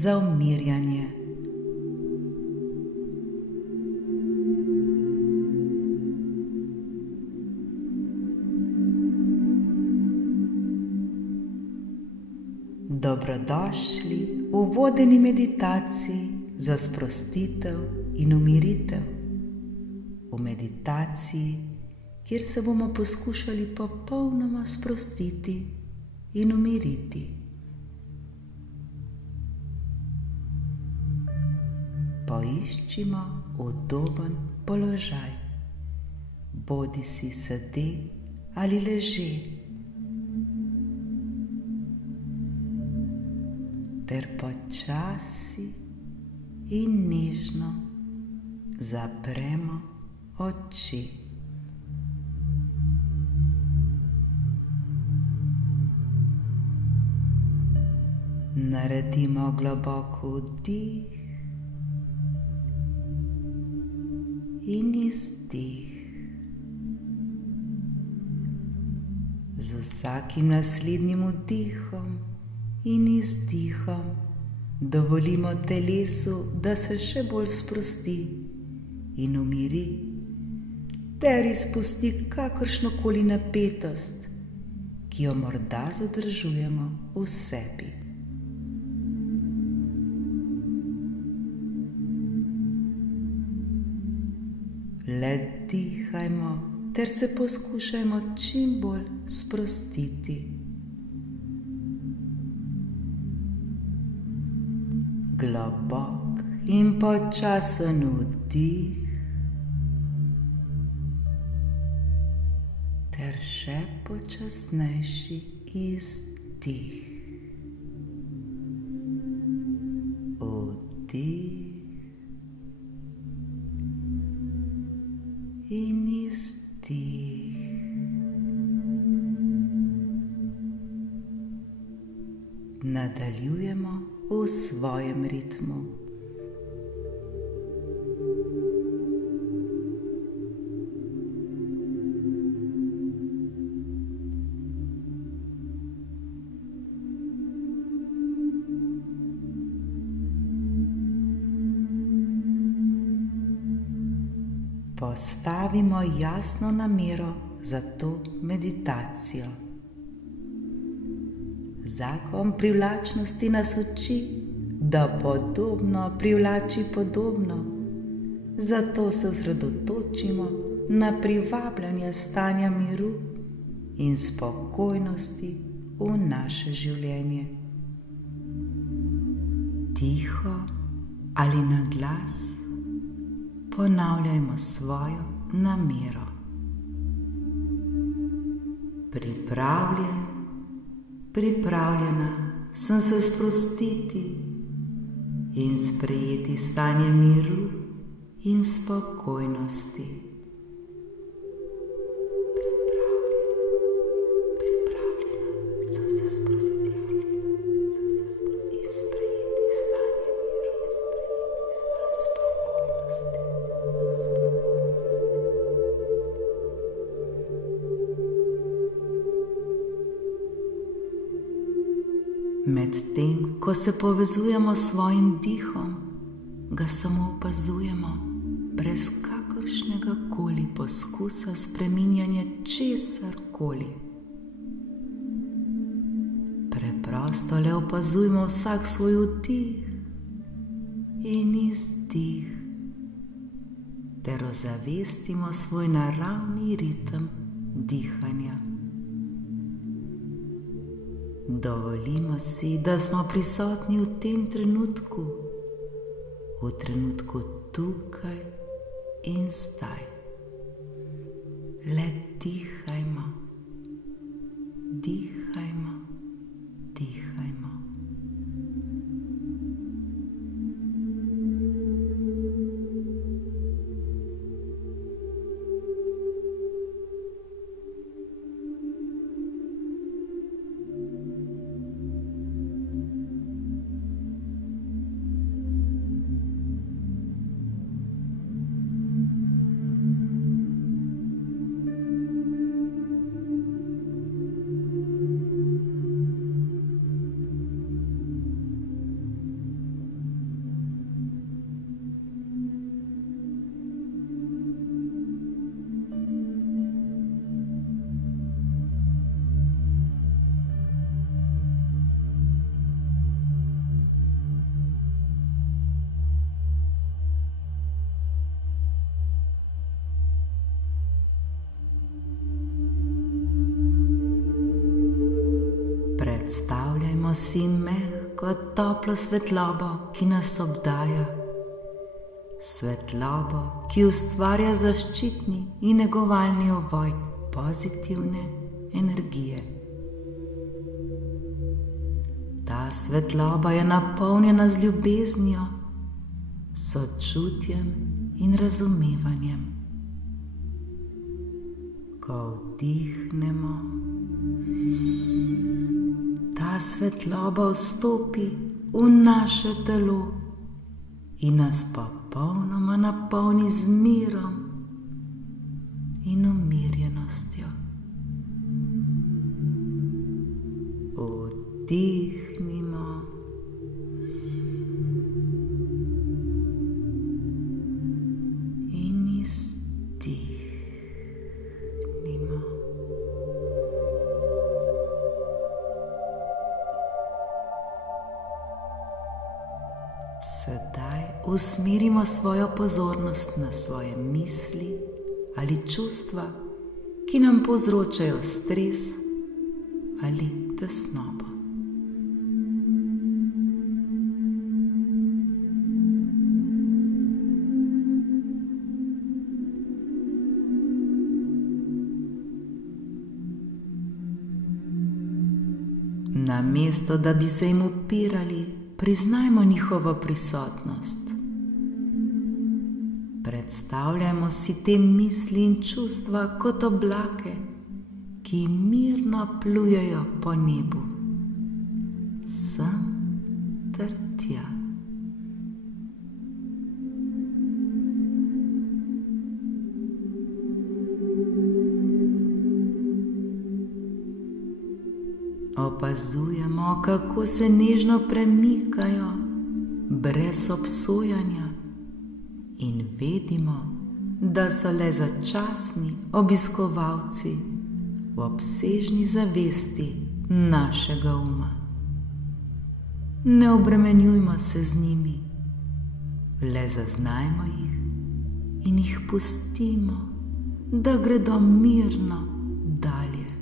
za umirjanje. Dobrodošli v vodeni meditaciji za sprostitev in umiritev. V meditaciji, kjer se bomo poskušali popolnoma sprostiti in umiriti. Poiščimo udoben položaj, bodisi sede ali leže, ter počasi in nežno zapremo oči. Naredimo globok vdih in izdih. Z vsakim naslednjim vdihom in izdihom dovolimo telesu, da se še bolj sprosti in umiri, ter izpusti kakršnokoli napetost, ki jo morda zadržujemo v sebi. Le dihajmo ter se poskušajmo čim bolj sprostiti. Globok in počasen vdih ter še počasnejši izdih. Vdih in izdih. Nadaljujemo v svojem ritmu. Postavimo jasno namero za to meditacijo. Zakon privlačnosti nas uči, da podobno privlači podobno. Zato se osredotočimo na privabljanje stanja miru in spokojnosti v naše življenje. Tiho ali na glas ponavljajmo svojo namero. Pripravljena sem se sprostiti in sprejeti stanje miru in spokojnosti. Medtem, ko se povezujemo s svojim dihom, ga samo opazujemo, brez kakršnega koli poskusa spreminjanja česarkoli. Preprosto le opazujmo vsak svoj vdih in izdih, ter ozavestimo svoj naravni ritem dihanja. Dovolimo si, da smo prisotni v tem trenutku, v trenutku tukaj in zdaj. Le dihajmo, dihajmo, dihajmo. Predstavljajmo si mehko, toplo svetlobo, ki nas obdaja. Svetlobo, ki ustvarja zaščitni in negovalni ovoj pozitivne energije. Ta svetloba je napolnjena z ljubeznijo, sočutjem in razumevanjem. Ko vdihnemo, ta svetloba vstopi v naše telo in nas popolnoma napolni z mirom in umirjenostjo. Vdihnimo in izdihnimo. Sedaj usmerimo svojo pozornost na svoje misli ali čustva, ki nam povzročajo stres ali tesnobo. Namesto da bi se jim upirali, priznajmo njihovo prisotnost. Predstavljajmo si te misli in čustva kot oblake, ki mirno plujejo po nebu, sem ter tja. Opazujemo, kako se nežno premikajo, brez obsojanja, in vedimo, da so le začasni obiskovalci v obsežni zavesti našega uma. Ne obremenjujmo se z njimi, le zaznajmo jih in jih pustimo, da gredo mirno dalje.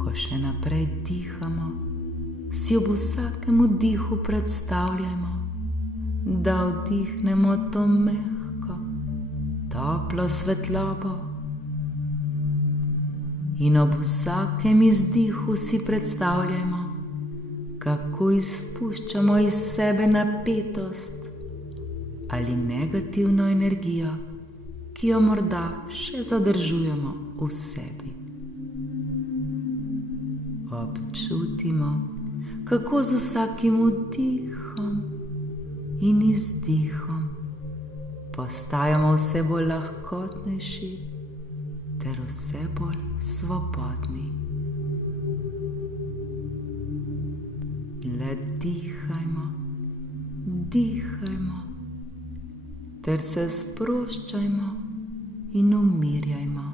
Ko še naprej dihamo, si ob vsakem vdihu predstavljajmo, da vdihnemo to mehko, toplo svetlobo in ob vsakem izdihu si predstavljajmo, kako izpuščamo iz sebe napetost ali negativno energijo, ki jo morda še zadržujemo v sebi. Občutimo, kako z vsakim vdihom in izdihom postajamo vse bolj lahkotnejši ter vse bolj svobodni. Le dihajmo, dihajmo ter se sproščajmo in umirjajmo.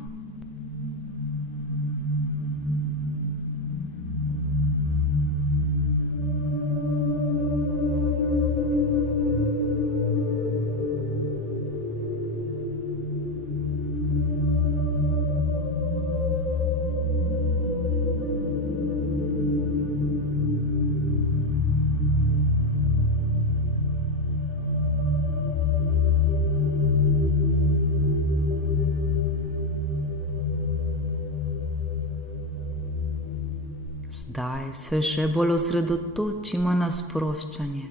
Zdaj se še bolj osredotočimo na sproščanje.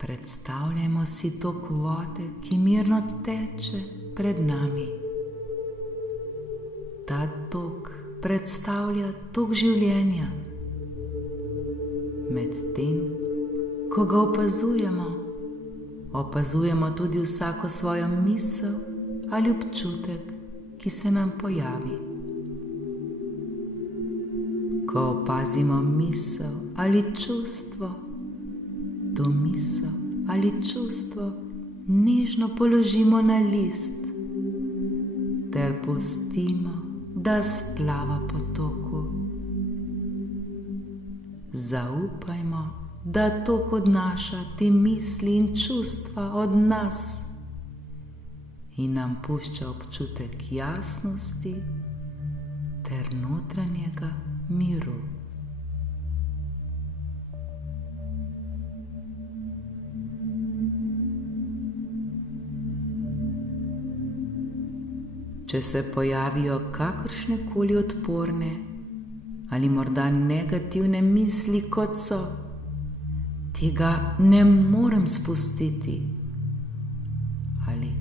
Predstavljajmo si tok vode, ki mirno teče pred nami. Ta tok predstavlja tok življenja. Medtem, ko ga opazujemo tudi vsako svojo misel ali občutek, ki se nam pojavi. Ko opazimo misel ali čustvo, to misel ali čustvo nežno položimo na list ter pustimo, da splava po toku. Zaupajmo, da tok odnaša te misli in čustva od nas in nam pušča občutek jasnosti ter notranjega miru. Če se pojavijo kakršnekoli odporne ali morda negativne misli, kot so: tega ne morem spustiti, ali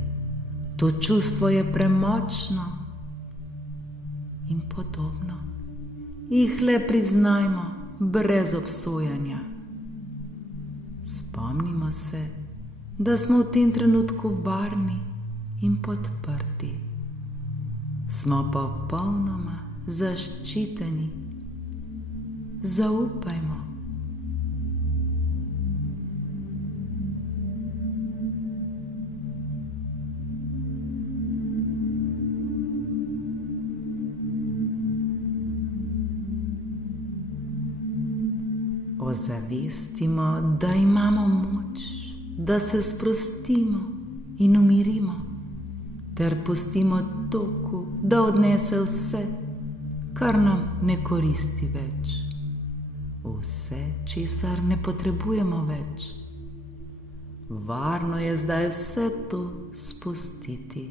to čustvo je premočno in podobno, jih le priznajmo brez obsojanja. Spomnimo se, da smo v tem trenutku varni in podprti. Smo popolnoma zaščiteni. Zaupajmo. Ozavestimo, da imamo moč, da se sprostimo in umirimo, ter pustimo toku, da odnese vse, kar nam ne koristi več. Vse, česar ne potrebujemo več. Varno je zdaj vse to spustiti.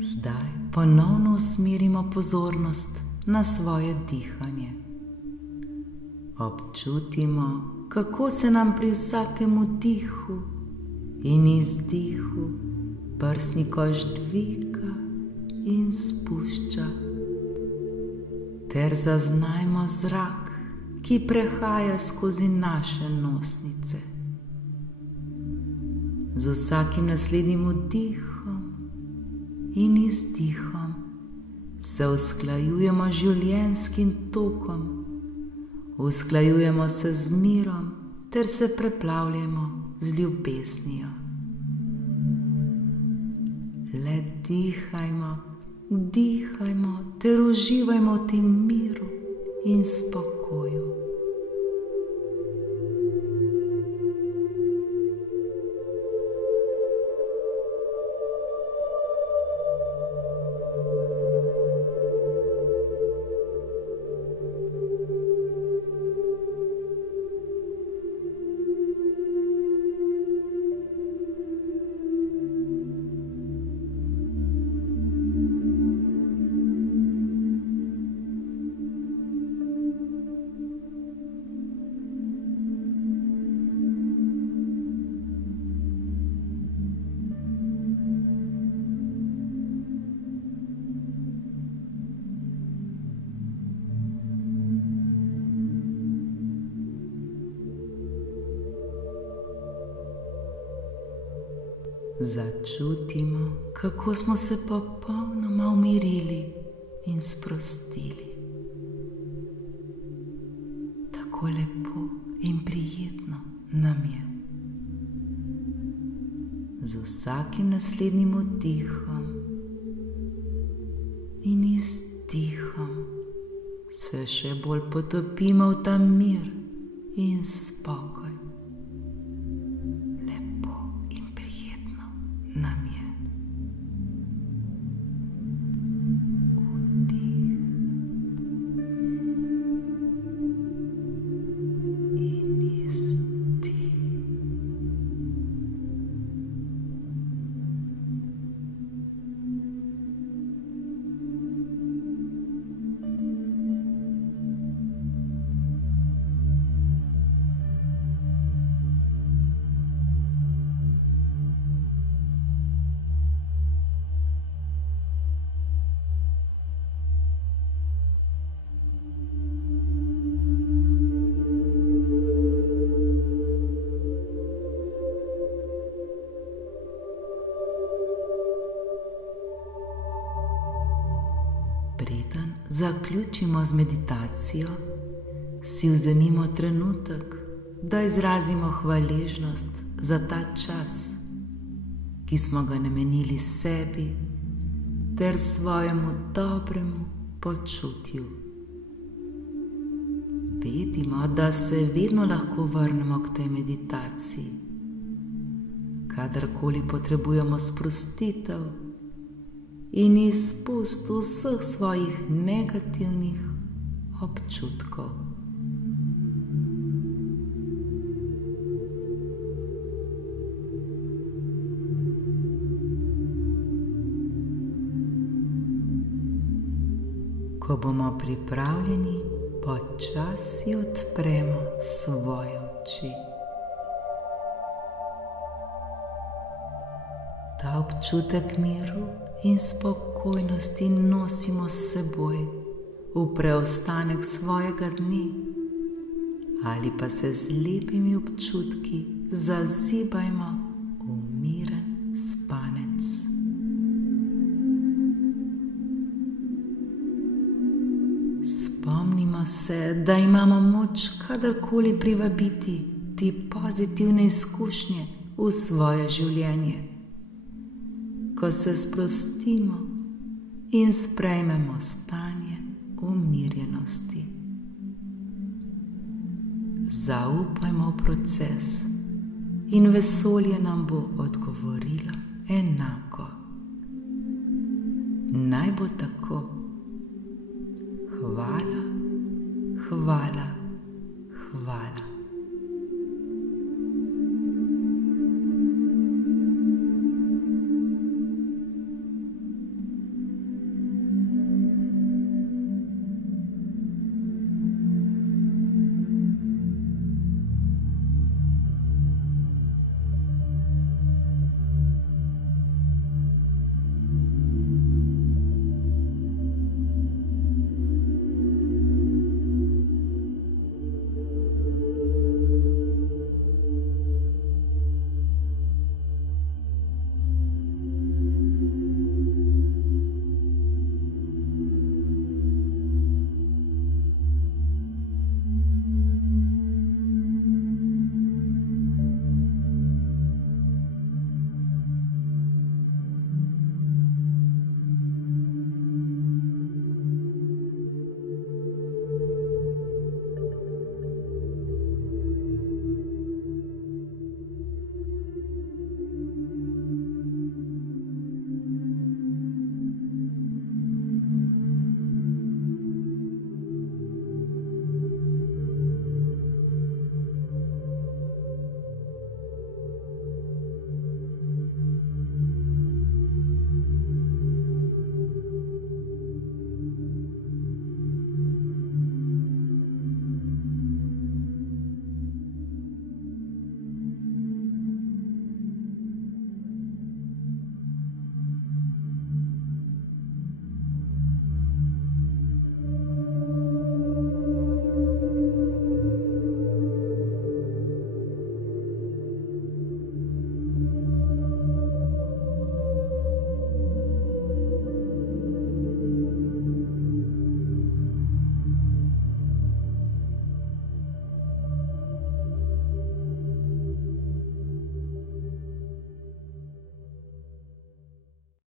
Zdaj ponovno usmerimo pozornost na svoje dihanje. Občutimo, kako se nam pri vsakem vdihu in izdihu prsni koš dviga in spušča, ter zaznajmo zrak, ki prehaja skozi naše nosnice. Z vsakim naslednjim vdihom in izdihom se usklajujemo z življenjskim tokom, usklajujemo se z mirom ter se preplavljamo z ljubeznijo. Le dihajmo, dihajmo ter uživajmo v tem miru in spokoju. Začutimo, kako smo se popolnoma umirili in sprostili. Tako lepo in prijetno nam je. Z vsakim naslednjim vdihom in izdihom se še bolj potopimo v ta mir in spokoj. Nam je. Vdih in izdih. Preden zaključimo z meditacijo, si vzemimo trenutek, da izrazimo hvaležnost za ta čas, ki smo ga namenili sebi ter svojemu dobremu počutju. Vedimo, da se vedno lahko vrnemo k tej meditaciji, kadarkoli potrebujemo sprostitev in izpust vseh svojih negativnih občutkov. Ko bomo pripravljeni, počasi odpremo svoje oči. Ta občutek miru in spokojnosti nosimo s seboj v preostanek svojega dne, ali pa se z lepimi občutki zazibajmo v miren spanec. Spomnimo se, da imamo moč kadarkoli privabiti te pozitivne izkušnje v svoje življenje. Ko se sprostimo in sprejmemo stanje umirjenosti. Zaupajmo v proces in vesolje nam bo odgovorilo enako. Naj bo tako.